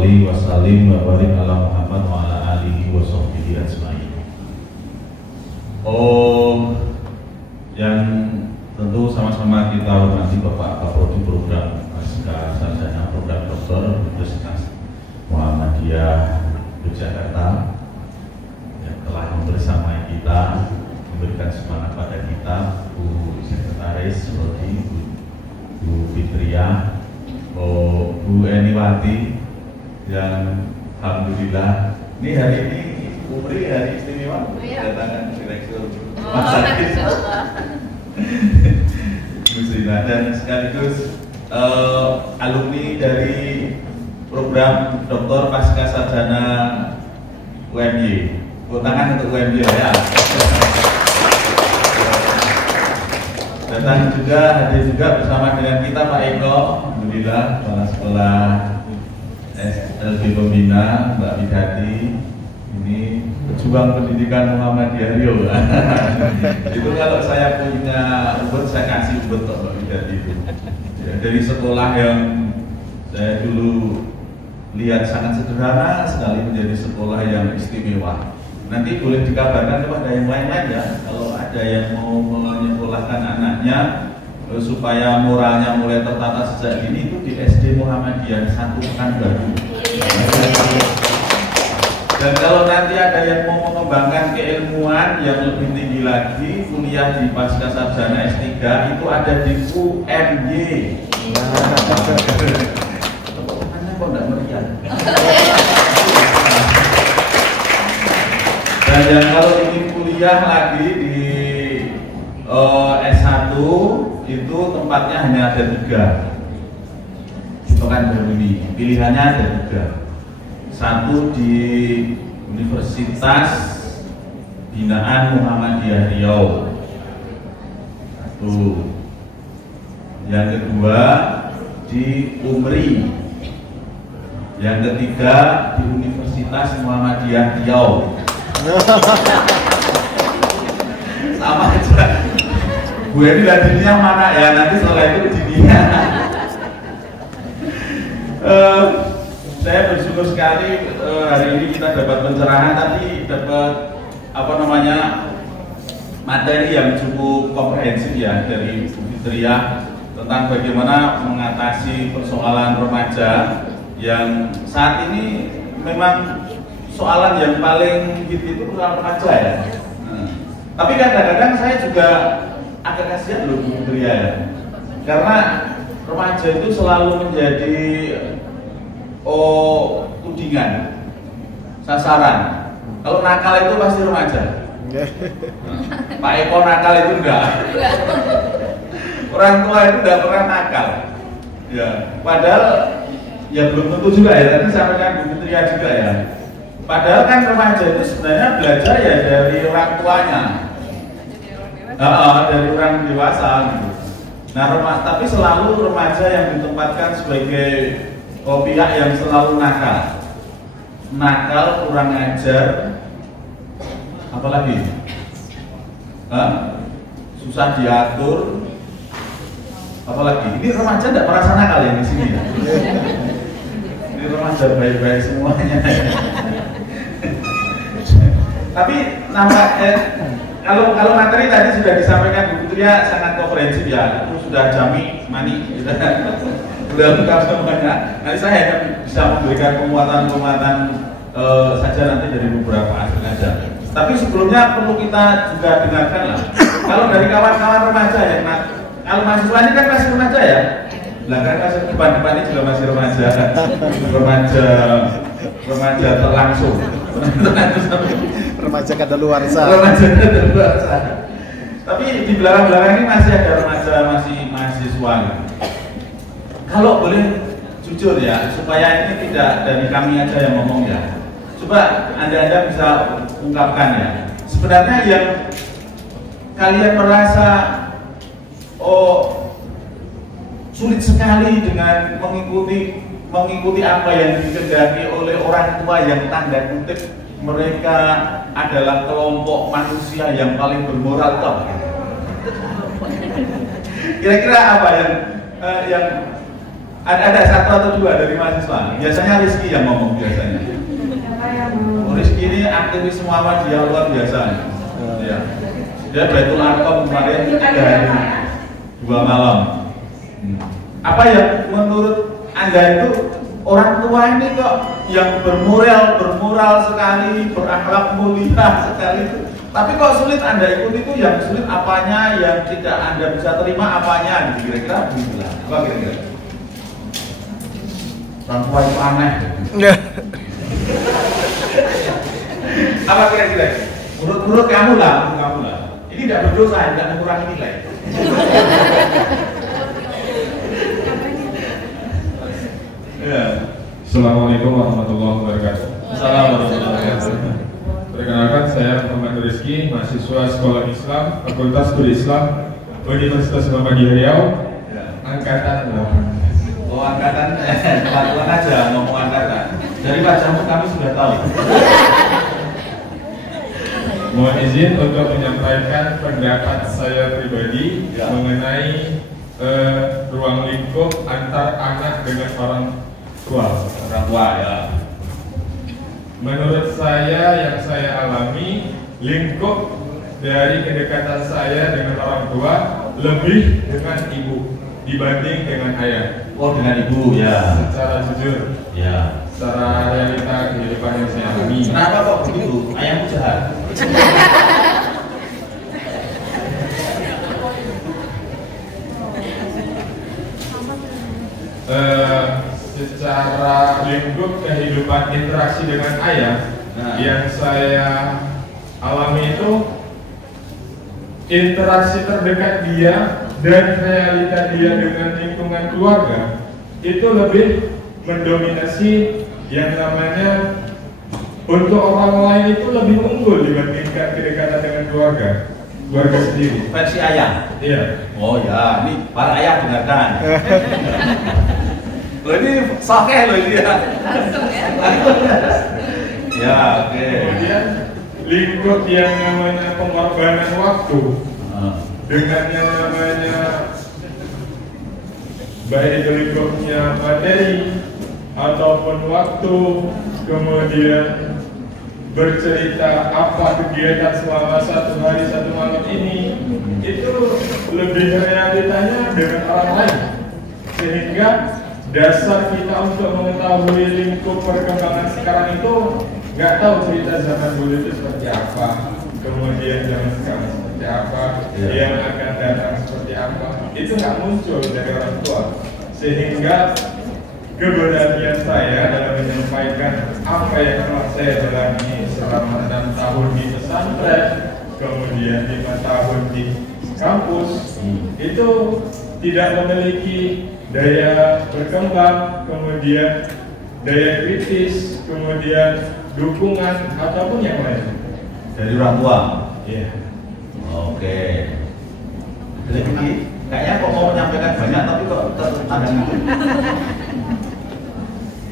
sholli wa sallim wa barik ala Muhammad wa ala alihi wa sahbihi ajmain. Yang tentu sama-sama kita hormati Bapak Kapolri Program Pasca Sarjana Program Doktor Universitas Muhammadiyah Yogyakarta yang telah membersamai kita, memberikan semangat pada kita, Bu Sekretaris seperti Bu Fitria, Bu Eniwati, yang alhamdulillah ini hari ini Umri hari istimewa kedatangan Direktur Rumah Sakit Muslimah dan sekaligus alumni dari program Doktor Pasca Sarjana UMY. Tangan untuk UMY ya. Datang juga, hadir juga bersama dengan kita Pak Eko, alhamdulillah Kepala Sekolah SLB Pembina, Mbak Widati. Ini pejuang pendidikan Muhammadiyah Riau. Itu kalau saya punya ubet, saya kasih ubet untuk Mbak Widati itu. Ya, dari sekolah yang saya dulu lihat sangat sederhana sekali menjadi sekolah yang istimewa. Nanti boleh dikabarkan kepada yang lain-lain ya, kalau ada yang mau menyekolahkan anaknya supaya moralnya mulai tertata sejak dini, itu di SD Muhammadiyah 1 Pekanbaru. Dan kalau nanti ada yang mau mengembangkan keilmuan yang lebih tinggi lagi, kuliah di Pasca Sarjana S3 itu ada di UMY. Teman-temannya kok enggak meriah? Dan yang kalau ingin kuliah lagi di S1 itu tempatnya hanya ada 3. Itu kan baru ini, pilihannya ada 3. Satu di Universitas Binaan Muhammadiyah Riau. Satu. Yang kedua di UMRI. Yang ketiga di Universitas Muhammadiyah Riau. Sama aja. Gue ini ladininya mana ya, nanti setelah itu dininya. Saya bersyukur sekali hari ini kita dapat pencerahan, tapi dapat materi yang cukup komprehensif ya dari Bu Fitria tentang bagaimana mengatasi persoalan remaja yang saat ini memang soalan yang paling hit itu persoalan remaja ya. Tapi kadang-kadang saya juga agak kasihan loh Bu Fitria ya, karena remaja itu selalu menjadi tudingan, sasaran. Kalau nakal itu pasti remaja. Pak Eko nakal itu enggak. Orang tua itu enggak pernah nakal. Ya, padahal ya belum tentu juga ya. Tadi sampaikan Bu Fitria juga ya. Padahal kan remaja itu sebenarnya belajar ya dari orang tuanya. Dari orang dewasa gitu. Nah, tapi selalu remaja yang ditempatkan sebagai pihak yang selalu nakal, kurang ajar, apalagi susah diatur, apalagi ini remaja tidak merasa nakal ya di sini ya. Ini remaja baik-baik semuanya. Tapi nampaknya kalau materi tadi sudah disampaikan Bu Fitria sangat komprehensif ya, itu sudah jami mani. Sudah lengkap semuanya. Nanti saya hanya bisa memberikan penguatan-penguatan saja nanti dari beberapa aspek saja. Tapi sebelumnya perlu kita juga dengarkan lah. Kalau dari kawan-kawan remaja ya, kalau mahasiswa ini kan masih remaja ya. Belakang masih depan ini juga masih remaja. Remaja terlangsung. Remaja kadaluarsa. Tapi di belakang-belakang ini masih ada remaja, masih mahasiswa. Kalau boleh jujur ya, supaya ini tidak dari kami aja yang ngomong ya. Coba Anda bisa ungkapkan ya. Sebenarnya yang kalian merasa sulit sekali dengan mengikuti apa yang dikehendaki oleh orang tua yang tanda kutip mereka adalah kelompok manusia yang paling bermoral top. Kira-kira apa yang Ada satu atau dua dari mahasiswa. Biasanya Rizky yang ngomong biasanya. Rizky ini aktivis Muhammadiyah luar biasa. Ya. Dia Baitul Arqam kemarin 3 hari 2 malam. Apa yang menurut Anda itu orang tua ini kok yang bermoral sekali, berakhlak mulia sekali itu, tapi kok sulit Anda ikut itu? Yang sulit apanya, yang tidak Anda bisa terima apanya, gitu kira-kira begitu lah. Apa kira-kira? Orang tua itu aneh. Apa kira-kira? Menurut kamu lah. Ini tidak berdosa, tidak mengurangi nilai. Ya. Assalamualaikum warahmatullahi wabarakatuh. Assalamualaikum warahmatullahi wabarakatuh. Perkenalkan, saya Muhammad Rizky, mahasiswa Sekolah Islam, Fakultas Studi Islam, Universitas Muhammadiyah Riau, angkatan 8. Oh, angkatan, pelan aja ngomong angkatan. Dari wajahmu kami sudah tahu. Mohon izin untuk menyampaikan pendapat saya pribadi mengenai ruang lingkup antar anak dengan orang tua. Ya. Menurut saya, yang saya alami, lingkup dari kedekatan saya dengan orang tua lebih dengan ibu dibanding dengan ayah. Oh, dengan ibu ya. Secara jujur, Ya. secara realita kehidupan yang saya alami. Kenapa kok begitu? Ayahmu jahat. Secara lingkup kehidupan interaksi dengan ayah, yang saya alami itu interaksi terdekat dia dan realita dia dengan lingkungan keluarga itu lebih mendominasi. Yang namanya untuk orang lain itu lebih unggul dibandingkan kedekatan dengan keluarga sendiri. Versi ayah. Iya. Oh ya, ini para ayah dengarkan. Loh ini sokeh loh ini ya. Langsung ya. Ya, oke. Kemudian lingkup yang namanya pengorbanan waktu dengan yang namanya baik itu lingkupnya materi ataupun waktu, kemudian bercerita apa kegiatan selama 1 hari 1 malam ini, itu lebih realitanya dengan orang lain, sehingga dasar kita untuk mengetahui lingkup perkembangan sekarang itu nggak tahu cerita zaman dulu itu seperti apa, kemudian zaman sekarang seperti apa, yang akan datang seperti apa, itu nggak muncul dari orang tua, sehingga keberanian saya dalam menyampaikan apa yang telah saya jalani selama 6 tahun di pesantren, kemudian 5 tahun di kampus, itu tidak memiliki daya berkembang, kemudian daya kritis, kemudian dukungan ataupun yang lain dari orang tua. Iya. Oke. Jadi kayaknya kok mau menyampaikan banyak tapi kok ada gitu.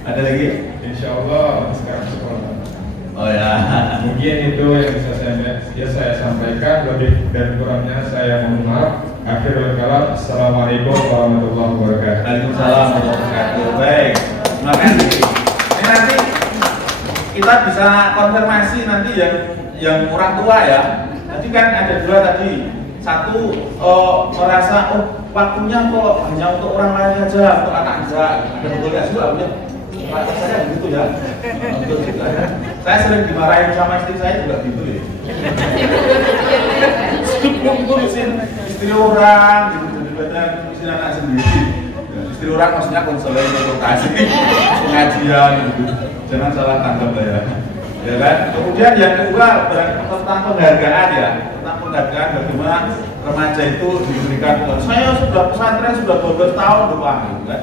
Ada lagi? Insya Allah sekarang sekolah. Oh ya. Mungkin itu yang bisa saya sampaikan, lebih dan kurangnya saya mohon maaf. Akhirul kalam, assalamualaikum warahmatullahi wabarakatuh. Waalaikumsalam warahmatullahi wabarakatuh. Baik, terima kasih. Ini nanti kita bisa konfirmasi nanti yang orang tua ya. Tadi kan ada 2 tadi. Satu merasa waktunya kok hanya untuk orang lain saja, untuk anak enggak. Ada betul nggak sih Pak? Saya begitu ya. Betul juga. Saya sering dimarahin sama istri saya juga gitu ya. Ngurusin istri orang, gitu daripada ngurusin anak sendiri. Istri orang maksudnya konselor, konsultasi, pengajian, gitu. Jangan salah tangkap ya. Ya kan? Kemudian yang kedua tentang penghargaan ya, tentang penghargaan bagaimana remaja itu diberikan. Saya sudah pesantren sudah 12 tahun depan, gitu kan?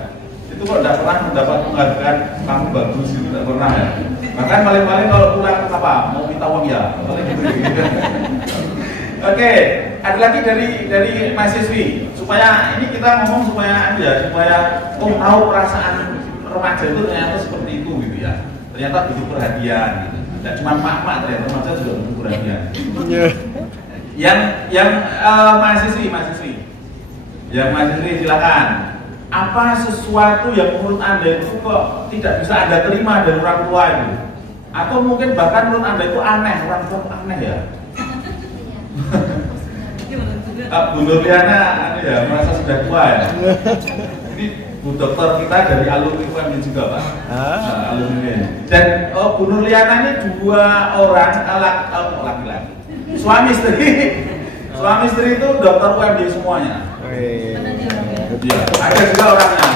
Itu kok tidak pernah mendapat penghargaan kamu bagus itu tidak pernah ya. Bahkan paling-paling kalau pulang apa mau minta uang ya. Oke, ada lagi dari mahasiswi supaya ini kita ngomong supaya tahu perasaan remaja itu ternyata seperti itu gitu ya. Ternyata butuh perhatian gitu. Tidak cuma mak-mak, ternyata remaja juga butuh perhatian. Yang mahasiswi silakan. apa sesuatu yang menurut Anda itu kok tidak bisa Anda terima dari orang tua itu? Atau mungkin bahkan menurut Anda itu aneh, orang tua aneh ya? Bu Nurliana ya, merasa sudah tua ya? Ini Bu Dokter kita dari alumni UMY juga Pak. Alumni. Dan Bu Nurliana ini 2 orang laki-laki. Suami istri. Suami istri itu dokter UMY semuanya. Ya, ada juga orangnya.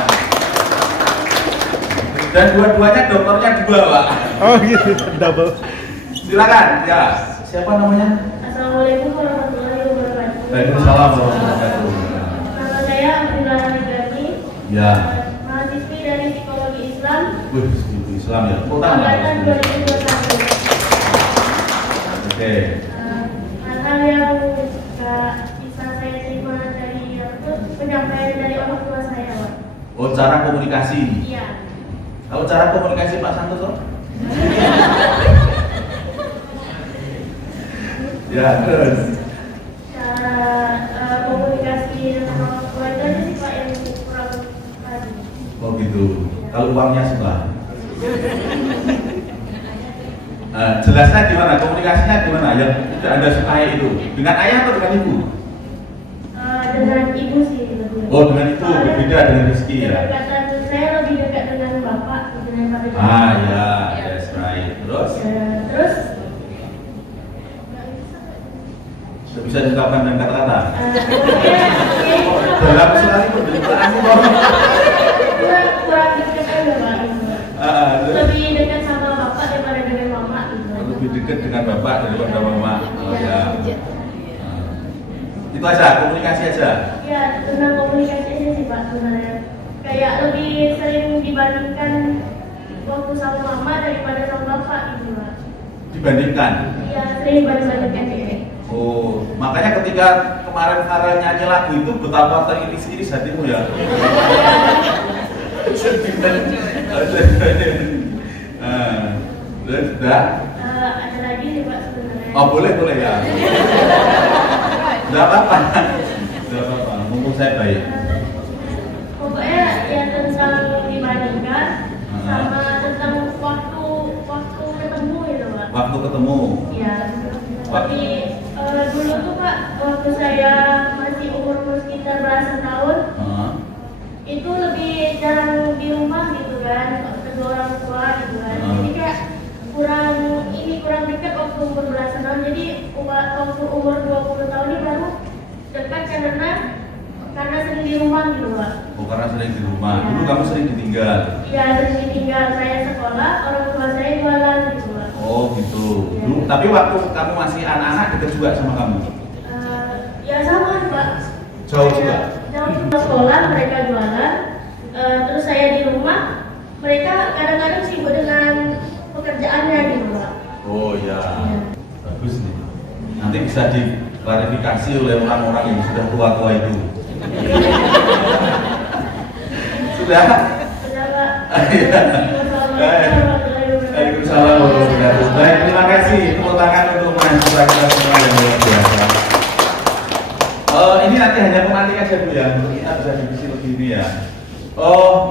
Dan dua-duanya dokternya 2 Pak. Oh gitu, double. Silakan, ya. Siapa namanya? Assalamualaikum warahmatullahi wabarakatuh. Waalaikumsalam warahmatullahi wabarakatuh. Nama saya Abdullah Hanifani. Ya. Mahasiswi dari Psikologi Islam. Wih, psikologi Islam ya. Angkatan 2021. Oke. Hal yang nggak bisa saya terima dari penyampaian dari orang tua saya, Pak. Oh, cara komunikasi. Iya. Kalau cara komunikasi Pak Santoso? Ya, terus. Cara komunikasi dengan orang tua itu aja sih Pak yang kurang tadi. Oh gitu. Kalau uangnya sebelah. Jelasnya gimana? Komunikasinya gimana? Yang tidak Anda sukai itu dengan ayah atau dengan ibu? Dengan ibu sih lebih. Oh, dengan ibu berbeda dengan Rizky ya. Kedekatan saya lebih dekat dengan bapak daripada ibu. Ya, that's right. Terus? Terus Bisa diungkapkan dengan kata-kata. pokoknya Dalam sekali pemberitaan kurang dekat aja Pak. Lebih dekat sama bapak daripada dengan mama gitu. lebih dekat dengan bapak daripada mama. Oh ya. Itu aja, komunikasi aja. Ya, tentang komunikasi aja sih Pak sebenarnya. Kayak lebih sering dibandingkan waktu sama mama daripada sama bapak gitu Pak. Dibandingkan. Iya, sering dibandingkan gitu. Oh, makanya ketika kemarin Farel nyanyi lagu itu betapa teriris-iris hatimu ya. Sudah. Ada lagi sih Pak sebenarnya. Oh boleh ya. Tidak apa-apa. Tidak apa-apa. Mumpung saya baik. Pokoknya ya tentang dibandingkan sama tentang waktu ketemu gitu Pak. Waktu ketemu. Iya. Tapi dulu tuh Pak, waktu saya masih umur sekitar belasan tahun, itu lebih jarang di rumah gitu kan, kedua orang tua gitu kan. Jadi kayak kurang dekat waktu umur belasan tahun. Jadi waktu umur 20 tahun ini baru dekat karena sering di rumah gitu Pak. Oh karena sering di rumah. Dulu kamu sering ditinggal. Iya sering ditinggal, saya sekolah, orang tua saya jualan gitu Pak. Oh gitu. Dulu, tapi waktu kamu masih anak-anak deket juga sama kamu? Ya sama Pak. Jauh juga? Jauh juga sekolah, mereka jualan. Terus saya di rumah, mereka kadang-kadang sibuk dengan pekerjaannya gitu Pak. Oh ya, bagus nih. Nanti bisa diklarifikasi oleh orang-orang yang sudah tua-tua itu. Sudah? Sudah Pak. Waalaikumsalam warahmatullahi wabarakatuh. Baik, terima kasih. Tepuk tangan untuk mahasiswa kita semua yang luar biasa. Ini nanti hanya pemantik aja Bu ya, untuk kita bisa diskusi lebih ini ya.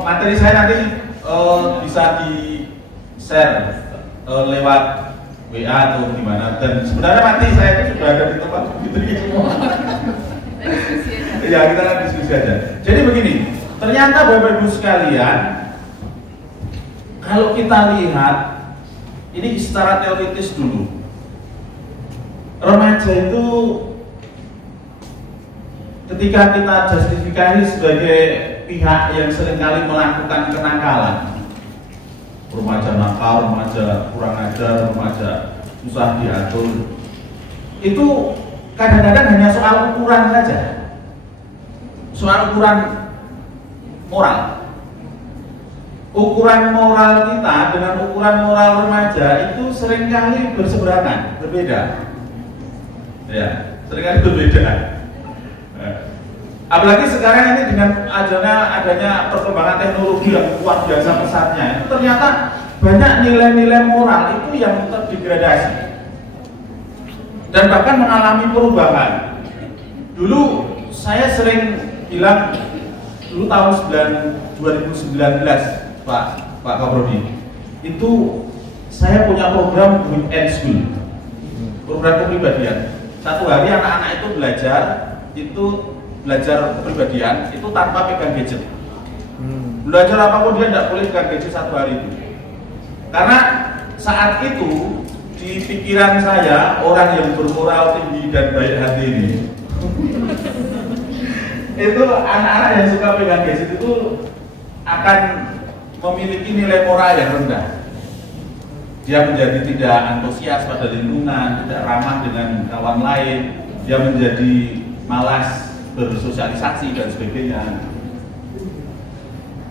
Materi saya nanti bisa di share lewat WA atau gimana. Dan sebenarnya nanti saya itu sudah ada di tempat gitu semua. Ya kita akan diskusi aja. Jadi begini, ternyata Bapak Ibu sekalian, kalau kita lihat ini secara teoritis dulu, remaja itu ketika kita justifikasi sebagai pihak yang seringkali melakukan kenakalan, remaja nakal, remaja kurang ajar, remaja susah diatur, itu kadang-kadang hanya soal ukuran saja, soal ukuran moral. Ukuran moral kita dengan ukuran moral remaja itu seringkali berseberangan, berbeda. Ya, seringkali berbeda. Apalagi sekarang ini dengan adanya perkembangan teknologi yang luar biasa pesatnya, itu ternyata banyak nilai-nilai moral itu yang terdegradasi dan bahkan mengalami perubahan. Dulu saya sering bilang dulu tahun 2019 Pak Kaprodi, itu saya punya program weekend school, program kepribadian. Satu hari anak-anak itu belajar kepribadian itu tanpa pegang gadget. Belajar apapun dia tidak boleh pegang gadget satu hari itu. Karena saat itu di pikiran saya, orang yang bermoral tinggi dan baik hati ini itu anak-anak yang suka pegang gadget itu akan memiliki nilai moral yang rendah. Dia menjadi tidak antusias pada lingkungan, tidak ramah dengan kawan lain, dia menjadi malas bersosialisasi dan sebagainya.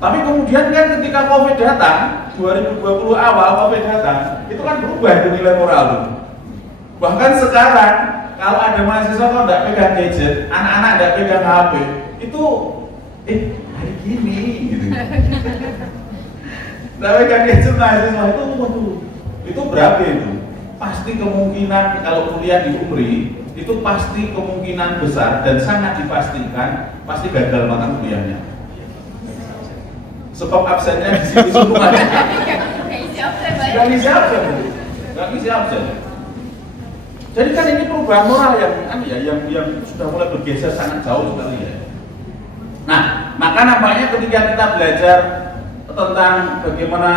Tapi kemudian kan ketika COVID datang, 2020 awal COVID datang, itu kan berubah itu nilai moral itu. Bahkan sekarang kalau ada mahasiswa kalau tidak pegang gadget, anak-anak tidak pegang HP, itu hari gini gitu. Tidak pegang gadget mahasiswa itu, waduh, itu berapa itu? Pasti kemungkinan kalau kuliah di UMRI itu pasti kemungkinan besar dan sangat dipastikan pasti gagal mata kuliahnya. Sebab absennya di situ semua. Gak bisa absen. Jadi kan ini perubahan moral yang sudah mulai bergeser sangat jauh sekali ya. Nah, maka nampaknya ketika kita belajar tentang bagaimana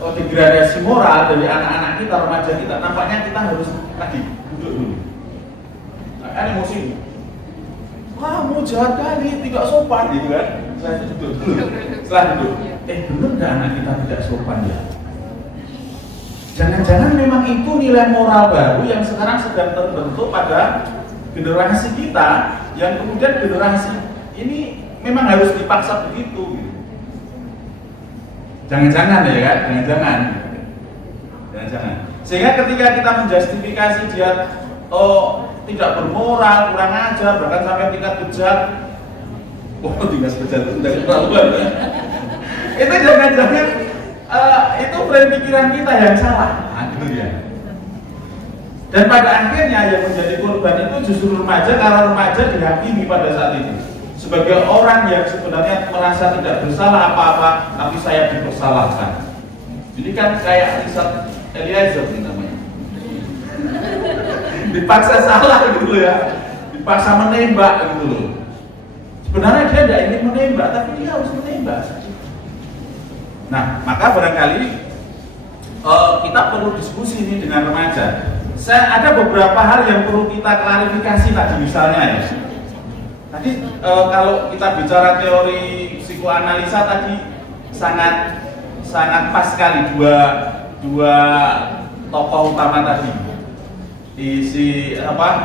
degradasi moral dari anak-anak kita, remaja kita, nampaknya kita harus lagi duduk dulu. Kan emosi. Wah, mau jahat kali, tidak sopan gitu kan. Setelah itu duduk dulu. Setelah duduk, benar nggak anak kita tidak sopan ya? Jangan-jangan memang itu nilai moral baru yang sekarang sedang terbentuk pada generasi kita, yang kemudian generasi ini memang harus dipaksa begitu. Gitu. Jangan-jangan ya kan? Jangan-jangan. Sehingga ketika kita menjustifikasi dia tidak bermoral, kurang ajar, bahkan sampai tingkat bejat. Tingkat bejat itu tidak keterlaluan. Itu jangan-jangan itu frame pikiran kita yang salah. Gitu ya. Dan pada akhirnya yang menjadi korban itu justru remaja, karena remaja dihakimi pada saat itu sebagai orang yang sebenarnya merasa tidak bersalah apa-apa, tapi saya dipersalahkan. Jadi kan kayak Richard Eliezer namanya. Dipaksa salah gitu ya, dipaksa menembak gitu loh. Sebenarnya dia tidak ingin menembak, tapi dia harus menembak. Nah, maka barangkali kita perlu diskusi ini dengan remaja. Ada beberapa hal yang perlu kita klarifikasi tadi misalnya ya. Tadi kalau kita bicara teori psikoanalisa tadi sangat pas sekali dua tokoh utama tadi.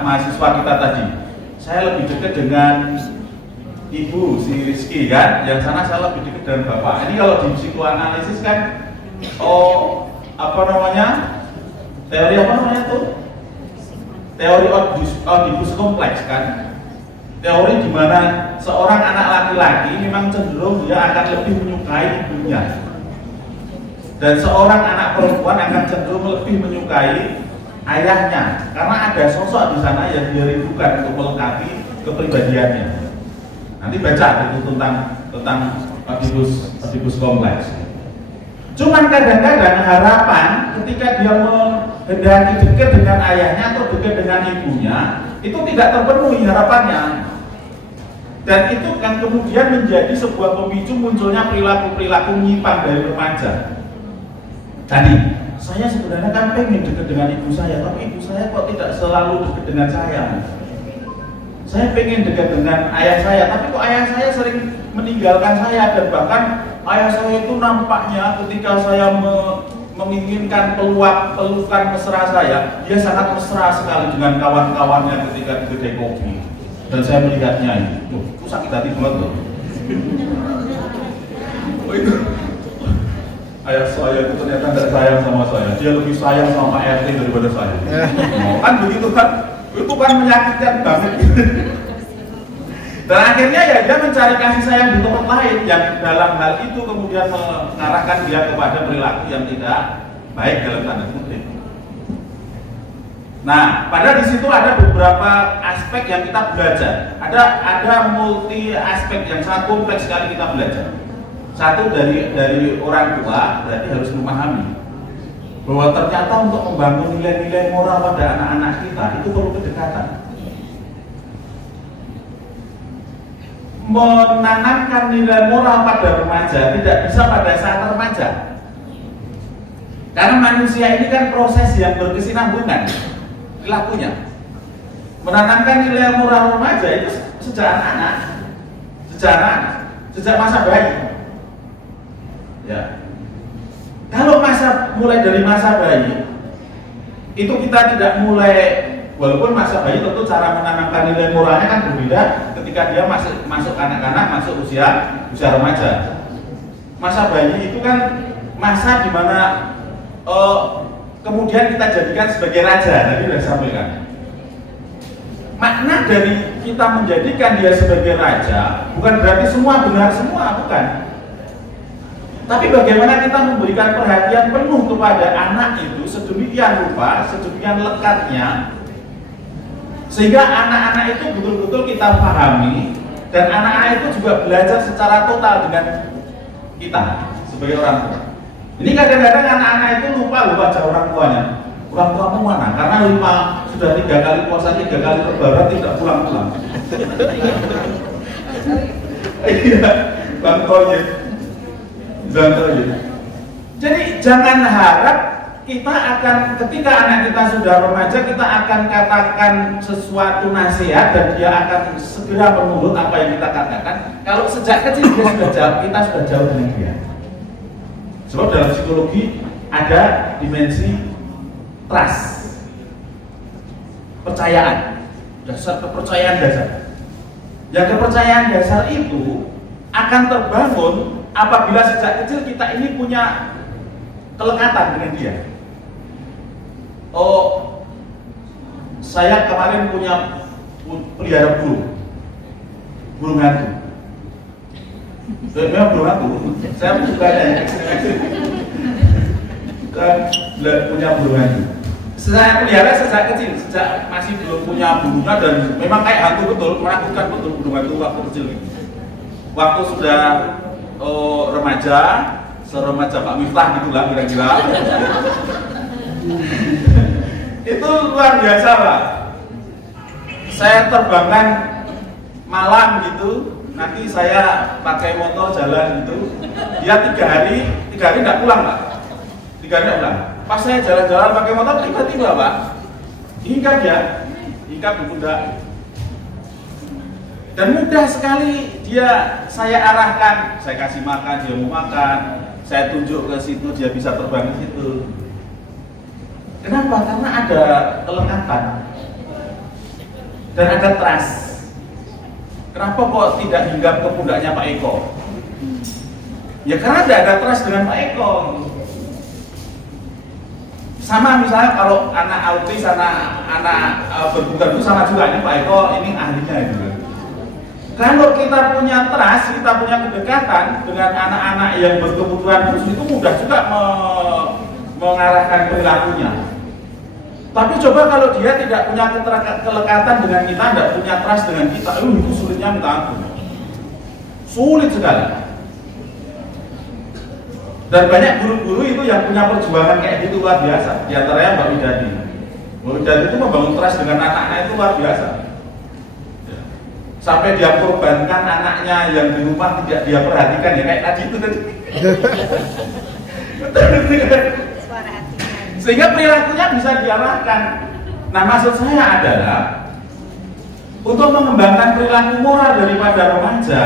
Mahasiswa kita tadi. Saya lebih dekat dengan ibu si Rizky kan, yang sana saya lebih dekat dengan bapak. Ini kalau di psikoanalisis kan, teori apa namanya tuh? Teori Oedipus kompleks kan. Teori di mana seorang anak laki-laki memang cenderung dia akan lebih menyukai ibunya, dan seorang anak perempuan akan cenderung lebih menyukai ayahnya, karena ada sosok di sana yang dia rindukan untuk melengkapi kepribadiannya. Nanti baca itu tentang Oedipus kompleks. Cuman kadang-kadang harapan ketika dia menghendaki dekat dengan ayahnya atau dekat dengan ibunya itu tidak terpenuhi harapannya, dan itu kan kemudian menjadi sebuah pemicu munculnya perilaku-perilaku menyimpang dari remaja. Tadi saya sebenarnya kan pengen dekat dengan ibu saya, tapi ibu saya kok tidak selalu dekat dengan saya. Saya pengen dekat dengan ayah saya, tapi kok ayah saya sering meninggalkan saya, dan bahkan ayah saya itu nampaknya ketika saya menginginkan pelukan mesra saya, dia sangat mesra sekali dengan kawan-kawannya ketika di kedai kopi. Dan saya melihatnya itu sakit hati banget loh. Itu ayah saya itu ternyata tidak sayang sama saya, dia lebih sayang sama Pak RT daripada saya. Kan begitu kan? Itu kan menyakitkan banget. Dan akhirnya ya dia mencari kasih sayang di tempat lain, yang dalam hal itu kemudian mengarahkan dia kepada perilaku yang tidak baik dalam tanda kutip. Nah, padahal di situ ada beberapa aspek yang kita belajar. Ada multi aspek yang sangat kompleks sekali kita belajar. Satu dari orang tua berarti harus memahami bahwa ternyata untuk membangun nilai-nilai moral pada anak-anak kita itu perlu kedekatan. Menanamkan nilai moral pada remaja tidak bisa pada saat remaja. Karena manusia ini kan proses yang berkesinambungan perilakunya. Menanamkan nilai moral remaja itu sejak anak-anak, sejak masa bayi. Ya. Kalau mulai dari masa bayi, itu kita tidak mulai, walaupun masa bayi tentu cara menanamkan nilai moralnya kan berbeda ketika dia masuk anak-anak, masuk usia remaja. Masa bayi itu kan masa di mana kemudian kita jadikan sebagai raja, tadi sudah sampaikan. Makna dari kita menjadikan dia sebagai raja bukan berarti semua benar semua, bukan. Tapi bagaimana kita memberikan perhatian penuh kepada anak itu sedemikian rupa, sedemikian lekatnya, sehingga anak-anak itu betul-betul kita pahami dan anak-anak itu juga belajar secara total dengan kita sebagai orang tua. Ini kadang-kadang anak-anak itu lupa baca orang tuanya. Orang tuamu mana? Karena sudah 3 kali puasa, 3 kali lebaran tidak pulang-pulang. Iya, Bang Toyib. Jadi jangan harap kita akan, ketika anak kita sudah remaja, kita akan katakan sesuatu nasihat dan dia akan segera menurut apa yang kita katakan. Kalau sejak kecil dia sudah jauh, kita sudah jauh dengan dia. Sebab dalam psikologi ada dimensi trust, kepercayaan, kepercayaan dasar. Yang kepercayaan dasar itu akan terbangun apabila sejak kecil kita ini punya kelekatan dengan dia. Oh, saya kemarin punya pelihara burung hantu. Memang burung hantu. Saya bukan punya burung hantu. Saya pelihara sejak kecil, sejak masih belum punya burungnya dan memang kayak hantu betul, menakutkan betul burung hantu waktu kecil. Waktu sudah remaja, seremaja Pak Miftah gitulah kira-kira. Itu luar biasa Pak. Saya terbangkan malam gitu, nanti saya pakai motor jalan gitu. Dia 3 hari nggak pulang Pak. 3 hari nggak pulang. Pas saya jalan-jalan pakai motor tiba-tiba Pak, hingkap di pundak. Dan mudah sekali saya arahkan, saya kasih makan, dia mau makan, saya tunjuk ke situ, dia bisa terbang ke situ. Kenapa? Karena ada kelekatan dan ada trust. Kenapa kok tidak hinggap ke pundaknya Pak Eko? Ya karena tidak ada trust dengan Pak Eko. Sama misalnya kalau anak autis, anak berbukan itu sama juga, ini Pak Eko, ini ahlinya itu. Kalau kita punya trust, kita punya kedekatan dengan anak-anak yang berkebutuhan khusus, itu mudah juga mengarahkan perilakunya. Tapi coba kalau dia tidak punya kelekatan dengan kita, tidak punya trust dengan kita, itu sulitnya minta ampun. Sulit sekali. Dan banyak guru-guru itu yang punya perjuangan kayak gitu luar biasa. Di antaranya Mbak Widadi. Mbak Widadi itu membangun trust dengan anak-anak itu luar biasa. Sampai dia korbankan anaknya yang di rumah tidak dia perhatikan, ya kayak tadi itu tadi. Sehingga perilakunya bisa diarahkan. Nah, maksud saya adalah untuk mengembangkan perilaku moral daripada remaja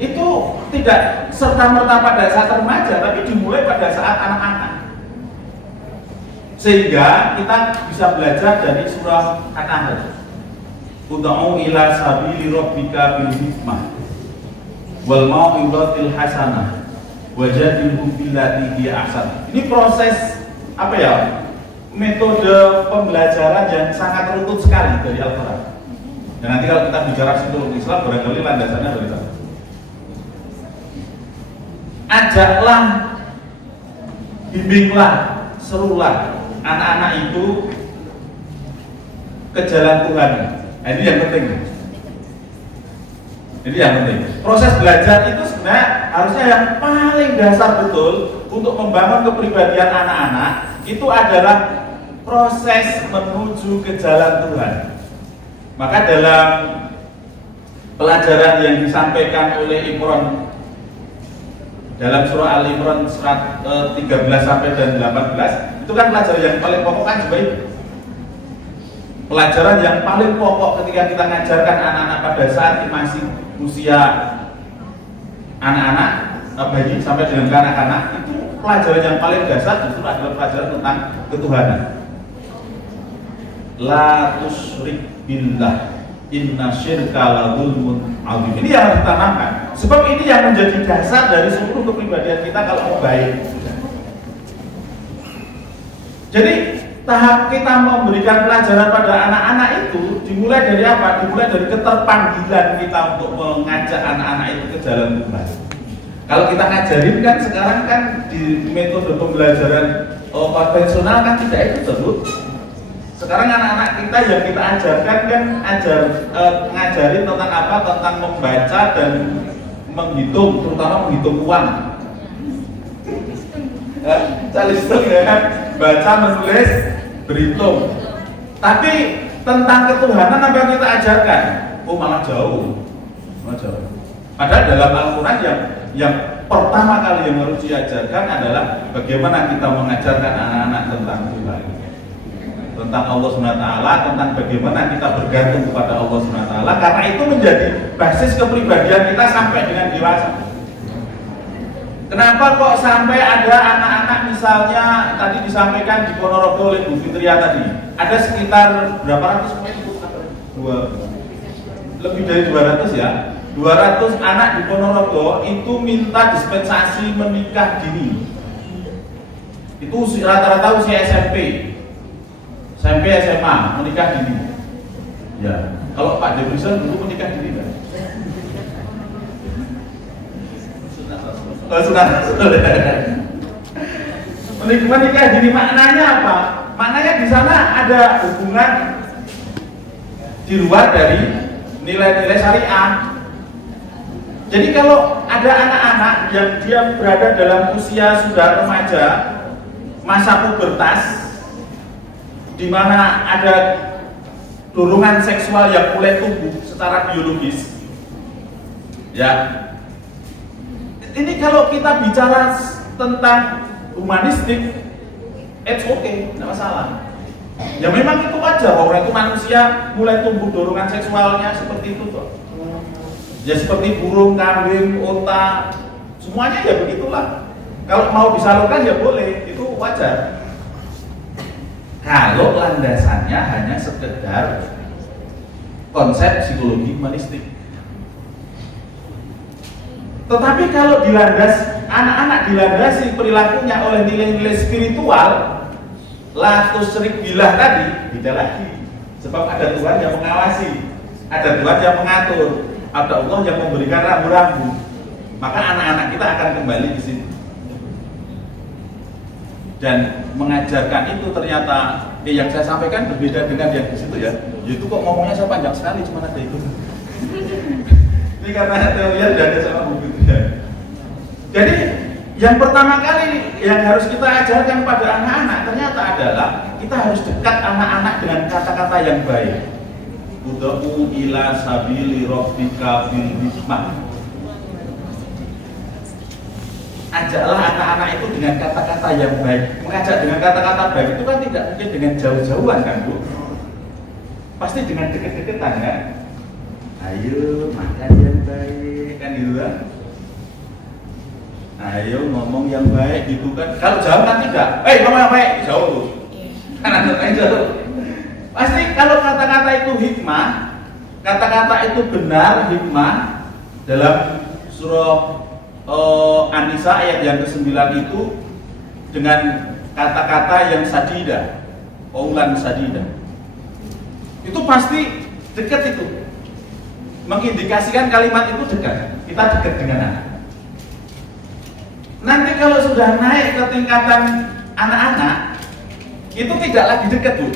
itu tidak serta-merta pada saat remaja, tapi dimulai pada saat anak-anak. Sehingga kita bisa belajar dari surah An-Nahl. Ud'u ila sabili rabbika bil hikmah wal mau'izatil hasanah wajadilhum billati hi ahsan. Ini proses apa ya? Metode pembelajaran yang sangat runtut sekali dari Al-Qur'an. Dan nanti kalau kita bicara psikologi Islam barangkali landasannya dari sana. Ajaklah, bimbinglah, serulah anak-anak itu ke jalan Tuhan. Nah, ini yang penting. Ini yang penting. Proses belajar itu sebenarnya harusnya yang paling dasar betul untuk membangun kepribadian anak-anak itu adalah proses menuju ke jalan Tuhan. Maka dalam pelajaran yang disampaikan oleh Imran dalam surah Al-Imran surat 13 sampai dan 18 itu kan pelajaran yang paling pokok kan sebaik. Pelajaran yang paling pokok ketika kita mengajarkan anak-anak pada saat masih usia anak-anak bayi sampai dengan kanak-kanak itu pelajaran yang paling dasar justru adalah pelajaran tentang ketuhanan. La tusyrik billah inna syirka la dzulmun adzim. Ini yang harus ditanamkan. Sebab ini yang menjadi dasar dari seluruh kepribadian kita kalau mau baik. Jadi tahap kita memberikan pelajaran pada anak-anak itu dimulai dari apa? Dimulai dari keterpanggilan kita untuk mengajak anak-anak itu ke jalan Tuhan. Kalau kita ngajarin kan sekarang kan di metode pembelajaran konvensional kan tidak itu terus. Sekarang anak-anak kita yang kita ajarkan kan ngajarin tentang apa? Tentang membaca dan menghitung, terutama menghitung uang. Calistung ya kan, baca, menulis, berhitung. Tapi tentang ketuhanan apa yang kita ajarkan? Oh malah jauh. Padahal dalam Al-Quran yang pertama kali yang harus diajarkan adalah bagaimana kita mengajarkan anak-anak tentang Tuhan, tentang Allah SWT, tentang bagaimana kita bergantung kepada Allah SWT. Karena itu menjadi basis kepribadian kita sampai dengan dewasa. Kenapa kok sampai ada anak-anak misalnya tadi disampaikan di Ponorogo oleh Bu Fitria tadi ada sekitar berapa ratus lebih dari 200 ya, 200 anak di Ponorogo itu minta dispensasi menikah dini. Itu rata-rata usia SMP SMA menikah dini. Ya, kalau Pak Debrison dulu menikah dini kan? Menikah dini maknanya apa? Maknanya di sana ada hubungan di luar dari nilai-nilai syariah. Jadi kalau ada anak-anak yang dia berada dalam usia sudah remaja, masa pubertas, di mana ada dorongan seksual yang mulai tumbuh secara biologis, ya. Ini kalau kita bicara tentang humanistik, it's okay, tidak masalah. Ya memang itu wajar, orang itu manusia mulai tumbuh dorongan seksualnya seperti itu toh. Ya seperti burung, kambing, unta, semuanya ya begitulah. Kalau mau disalurkan ya boleh, itu wajar. Kalau landasannya hanya sekedar konsep psikologi humanistik. Tetapi kalau anak-anak dilandasi perilakunya oleh nilai-nilai spiritual, la tusyrik billah tadi, beda lagi. Sebab ada Tuhan yang mengawasi, ada Tuhan yang mengatur, ada Allah yang memberikan rambu-rambu. Maka anak-anak kita akan kembali di sini. Dan mengajarkan itu ternyata yang saya sampaikan berbeda dengan yang di situ ya. Itu kok ngomongnya saya panjang sekali, cuma ada itu. Ini karena teorinya sudah ada sama buku itu ya. Jadi yang pertama kali yang harus kita ajarkan pada anak-anak ternyata adalah kita harus dekat anak-anak dengan kata-kata yang baik. Ud'u ila sabili rabbika bil hikmah. Ajaklah anak-anak itu dengan kata-kata yang baik. Mengajak dengan kata-kata baik itu kan tidak mungkin dengan jauh-jauhan kan Bu? Pasti dengan deket-deketan kan? Ayo makan yang baik kan gitu kan? Ayo ngomong yang baik gitu kan? Kalau jauh kan tidak. Ngomong yang baik jauh. Kan ada jauh. Pasti kalau kata-kata itu hikmah, kata-kata itu benar hikmah dalam surah An-Nisa ayat yang ke-9 itu dengan kata-kata yang sadidah, qaulan sadidah. Itu pasti dekat itu. Mengindikasikan kalimat itu dekat. Kita dekat dengan anak. Nanti kalau sudah naik ke tingkatan anak-anak, itu tidak lagi dekat Bu.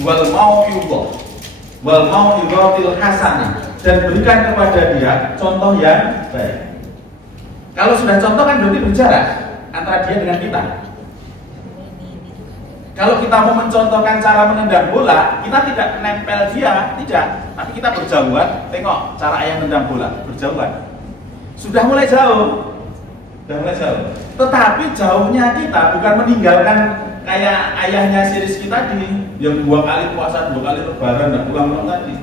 wal mau'izatil hasanah, dan berikan kepada dia contoh yang baik. Kalau sudah contoh kan berarti berjarak antara dia dengan kita. Kalau kita mau mencontohkan cara menendang bola, kita tidak menempel dia, tidak, tapi kita berjauhan. Tengok cara ayah menendang bola, berjauhan. Sudah mulai jauh. Tetapi jauhnya kita bukan meninggalkan kayak ayahnya si Rizky tadi yang 2 kali puasa, 2 kali lebaran, dan pulang-pulang tadi.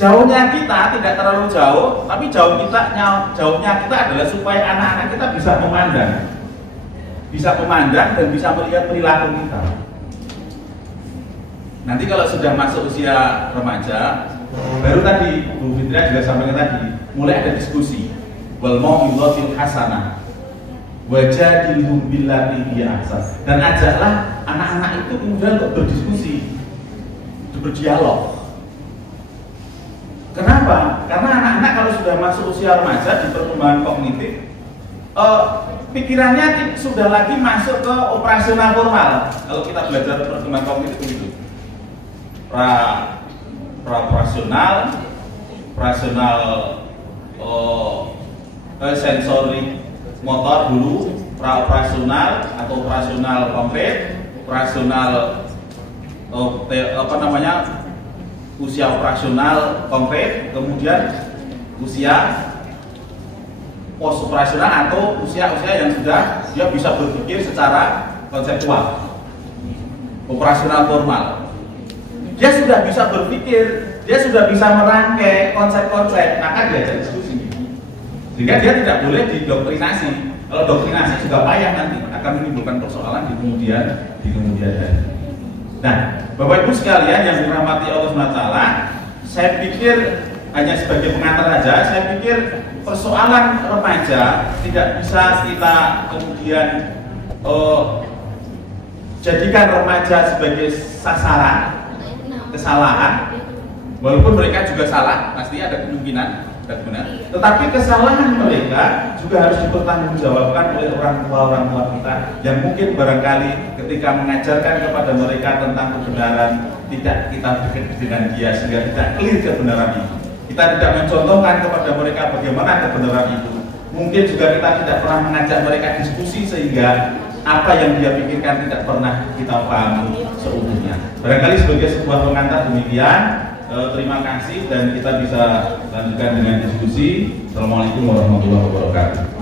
Jauhnya kita tidak terlalu jauh, tapi jauhnya kita adalah supaya anak-anak kita bisa memandang dan bisa melihat perilaku kita. Nanti kalau sudah masuk usia remaja, baru tadi Bu Fitria juga sampaikan tadi, mulai ada diskusi. Wal mau'izatil hasanah wajadilhum billati hiya ahsan, dan ajaklah anak-anak itu kemudian untuk berdiskusi, berdialog. Kenapa? Karena anak-anak kalau sudah masuk usia remaja di perkembangan kognitif, pikirannya sudah lagi masuk ke operasional formal. Kalau kita belajar perkembangan kognitif begitu, operasional, sensori motor dulu, pra-operasional atau operasional konkret, operasional usia operasional konkret, kemudian usia pos operasional atau usia-usia yang sudah dia bisa berpikir secara konseptual, operasional formal. Dia sudah bisa berpikir, dia sudah bisa merangkai konsep-konsep, maka diajak diskusi. Sehingga dia tidak boleh didoktrinasi. Kalau doktrinasi juga payah nanti, akan menimbulkan persoalan di kemudian hari. Nah, Bapak Ibu sekalian yang dirahmati Allah SWT, saya pikir hanya sebagai pengantar saja, saya pikir persoalan remaja tidak bisa kita kemudian jadikan remaja sebagai sasaran kesalahan, walaupun mereka juga salah, pasti ada kemungkinan. Tetapi kesalahan mereka juga harus dipertanggungjawabkan oleh orang tua kita yang mungkin barangkali ketika mengajarkan kepada mereka tentang kebenaran tidak kita dekat dengan dia sehingga tidak clear kebenaran itu. Kita tidak mencontohkan kepada mereka bagaimana kebenaran itu. Mungkin juga kita tidak pernah mengajak mereka diskusi sehingga apa yang dia pikirkan tidak pernah kita pahami seutuhnya. Barangkali sebagai sebuah pengantar demikian. Terima kasih dan kita bisa lanjutkan dengan diskusi. Assalamualaikum warahmatullahi wabarakatuh.